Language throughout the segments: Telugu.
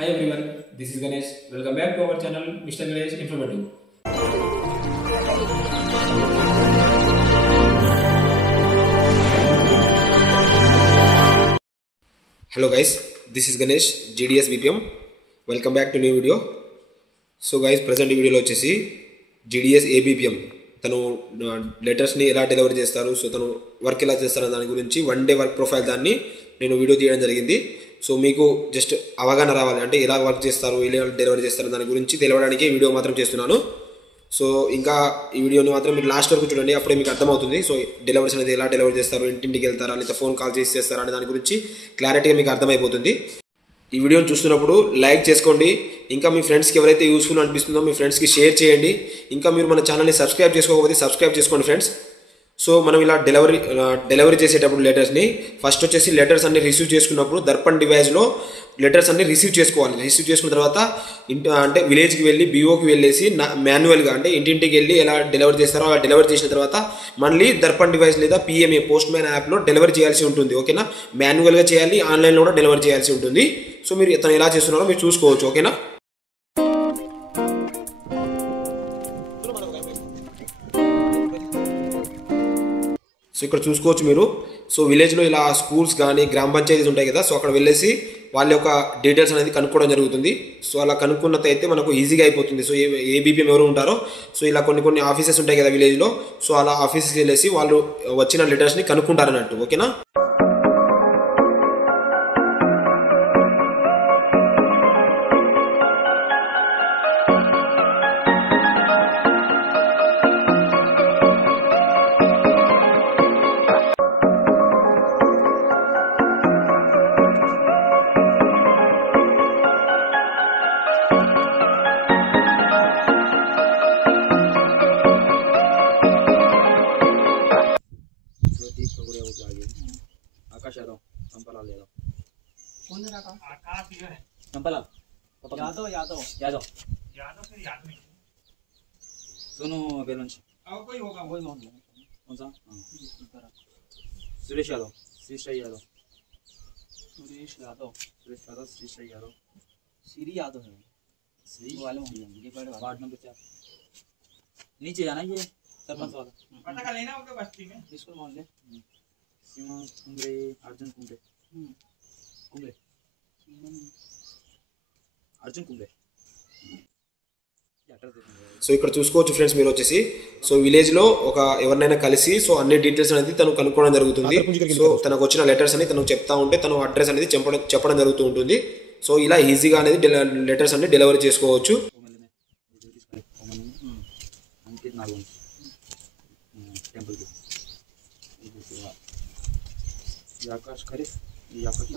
Hi everyone, this is Ganesh. Welcome back to our channel Mr. Ganesh Informative. Hello guys, this is Ganesh, GDS BPM. Welcome back to new video. So guys, present video lo vachesi GDS ABPM తను లెటర్స్ని ఎలా డెలివరీ చేస్తారు, సో తను వర్క్ ఎలా చేస్తారు దాని గురించి వన్ డే వర్క్ ప్రొఫైల్ దాన్ని నేను వీడియో తీయడం జరిగింది. సో మీకు జస్ట్ అవగాహన రావాలి అంటే ఎలా వర్క్ చేస్తారు, ఎలా డెలివరీ చేస్తారు దాని గురించి తెలవడానికి వీడియో మాత్రం చేస్తున్నాను. సో ఇంకా ఈ వీడియోని మాత్రం మీరు లాస్ట్ వరకు చూడండి, అప్పుడే మీకు అర్థమవుతుంది. సో డెలివరీస్ అనేది ఎలా డెలివరీ చేస్తారు, ఇంటింటికి వెళ్తారా లేదా ఫోన్ కాల్ చేసి చేస్తారా అనే దాని గురించి క్లారిటీగా మీకు అర్థమైపోతుంది. ఈ వీడియోని చూస్తున్నప్పుడు లైక్ చేసుకోండి, ఇంకా మీ ఫ్రెండ్స్కి ఎవరైతే యూస్ఫుల్ అనిపిస్తుందో మీ ఫ్రెండ్స్కి షేర్ చేయండి. ఇంకా మీరు మన ఛానల్ని సబ్స్క్రైబ్ చేసుకోకపోతే సబ్స్క్రైబ్ చేసుకోండి ఫ్రెండ్స్. సో మనం ఇలా డెలివరీ చేసేటప్పుడు లెటర్స్ని ఫస్ట్ వచ్చేసి లెటర్స్ అన్ని రిసీవ్ చేసుకున్నప్పుడు దర్పణ్ డివైస్లో లెటర్స్ అన్ని రిసీవ్ చేసుకోవాలి. రిసీవ్ చేసుకున్న తర్వాత అంటే విలేజ్కి వెళ్ళి BOకి వెళ్ళేసి మాన్యువల్గా అంటే ఇంటింటికి వెళ్ళి ఎలా డెలివరీ చేస్తారో అలా డెలివరీ చేసిన తర్వాత మళ్ళీ దర్పణ్ డివైస్ లేదా PMA పోస్ట్ మ్యాన్ యాప్లో డెలివరీ చేయాల్సి ఉంటుంది. ఓకేనా, మాన్యువల్గా చేయాలి, ఆన్లైన్లో కూడా డెలివరీ చేయాల్సి ఉంటుంది. సో మీరు తను ఎలా చేస్తున్నారో మీరు చూసుకోవచ్చు. ఓకేనా, సో ఇక్కడ చూసుకోవచ్చు మీరు. సో విలేజ్లో ఇలా స్కూల్స్ కానీ గ్రామ పంచాయతీస్ ఉంటాయి కదా, సో అక్కడ వెళ్ళేసి వాళ్ళ యొక్క డీటెయిల్స్ అనేది కనుక్కోవడం జరుగుతుంది. సో అలా కనుక్కున్నట్టయితే మనకు ఈజీగా అయిపోతుంది. సో ABPM ఎవరు ఉంటారో, సో ఇలా కొన్ని ఆఫీసెస్ ఉంటాయి కదా విలేజ్లో, సో అలా ఆఫీస్కి వెళ్ళేసి వాళ్ళు వచ్చిన లెటర్స్ని కనుక్కుంటారు అన్నట్టు. ఓకేనా, आकाश यादव चंपालाल यादव कौन है आकाश ये है चंपालाल यादव यादव यादव यादव फिर याद नहीं सोनू बेलवंश और कोई होगा वही मोहन कौन सा सुरेश यादव श्रीश्री यादव सुरेश यादव श्रीश्री यादव श्री यादव है श्री वाले ये वार्ड नंबर 4 नीचे जाना ये सरपंच वाला पता कर लेना उनके बस्ती में स्कूल मोहल्ले सीमा कुंबरे अर्जुन कुंबरे कुंबरे अर्जुन कुंबरे సో ఇక్కడ చూసుకోవచ్చు ఫ్రెండ్స్ మీరు వచ్చేసి. సో విలేజ్లో ఒక ఎవరినైనా కలిసి సో అన్ని డీటెయిల్స్ అనేది తను కనుక్కోవడం జరుగుతుంది. సో తనకు వచ్చిన లెటర్స్ అనేది తనకు చెప్తా ఉంటే తను అడ్రస్ అనేది చెప్పడం జరుగుతూ ఉంటుంది. సో ఇలా ఈజీగా అనేది లెటర్స్ అన్ని డెలివరీ చేసుకోవచ్చు. टेंपल के ये आकाश खरे ये आकाश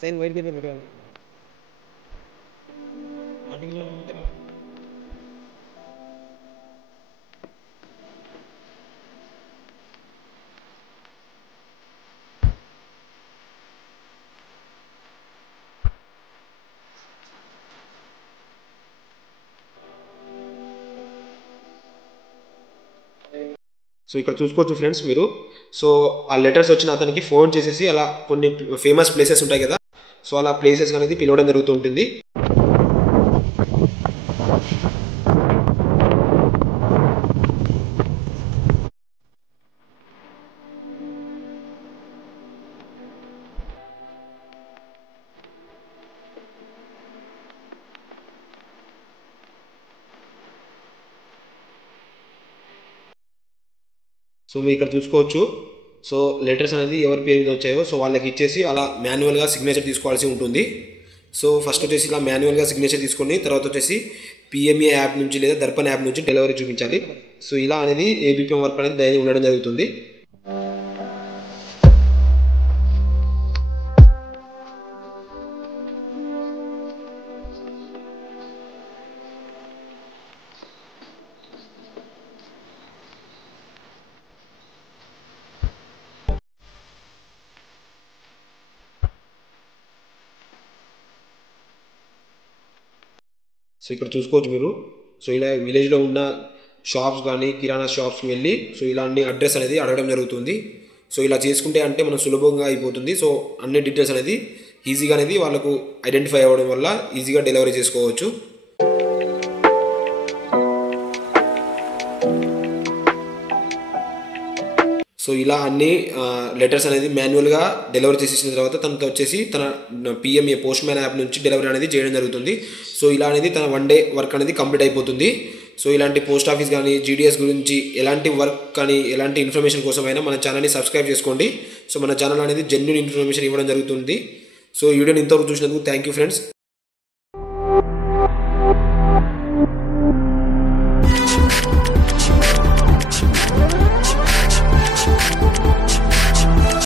సైన్ వైట్ గా పెట్టాలి. సో ఇక్కడ చూసుకోవచ్చు ఫ్రెండ్స్ మీరు. సో ఆ లెటర్స్ వచ్చిన అతనికి ఫోన్ చేసేసి అలా కొన్ని ఫేమస్ ప్లేసెస్ ఉంటాయి కదా, సో అలా ప్లేసెస్ అనేది పిలవడం జరుగుతూ ఉంటుంది. సో మీరు ఇక్కడ చూసుకోవచ్చు. సో లెటర్స్ అనేది ఎవరి పేరు మీద వచ్చాయో సో వాళ్ళకి ఇచ్చేసి అలా మాన్యువల్గా సిగ్నేచర్ తీసుకోవాల్సి ఉంటుంది. సో ఫస్ట్ వచ్చేసి ఇలా మాన్యువల్గా సిగ్నేచర్ తీసుకొని తర్వాత వచ్చేసి పిఎంఏ యాప్ నుంచి లేదా దర్పణ్ యాప్ నుంచి డెలివరీ చూపించాలి. సో ఇలా అనేది ఏబిపిఎం వర్క్ అనేది డైలీ ఉండడం జరుగుతుంది. సో ఇక్కడ చూసుకోవచ్చు మీరు. సో ఇలా విలేజ్లో ఉన్న షాప్స్ కానీ కిరాణా షాప్స్కి వెళ్ళి సో ఇలా అన్ని అడ్రస్ అనేది అడగడం జరుగుతుంది. సో ఇలా చేసుకుంటే అంటే మనం సులభంగా అయిపోతుంది. సో అన్ని డీటెయిల్స్ అనేది ఈజీగా అనేది వాళ్ళకు ఐడెంటిఫై అవ్వడం వల్ల ఈజీగా డెలివరీ చేసుకోవచ్చు. సో ఇలా అన్ని లెటర్స్ అనేది మాన్యువల్గా డెలివరీ చేసేసిన తర్వాత తనతో వచ్చేసి తన పిఎంఏ పోస్ట్ మ్యాన్ యాప్ నుంచి డెలివరీ అనేది చేయడం జరుగుతుంది. సో ఇలా అనేది తన 1 డే వర్క్ అనేది కంప్లీట్ అయిపోతుంది. సో ఇలాంటి పోస్ట్ ఆఫీస్ కానీ జీడిఎస్ గురించి ఎలాంటి వర్క్ కానీ ఎలాంటి ఇన్ఫర్మేషన్ కోసమైనా మన ఛానల్ని సబ్స్క్రైబ్ చేసుకోండి. సో మన ఛానల్ అనేది జెన్యూన్ ఇన్ఫర్మేషన్ ఇవ్వడం జరుగుతుంది. సో ఈ వీడియోని ఇంతవరకు చూసినందుకు థ్యాంక్ యూ ఫ్రెండ్స్.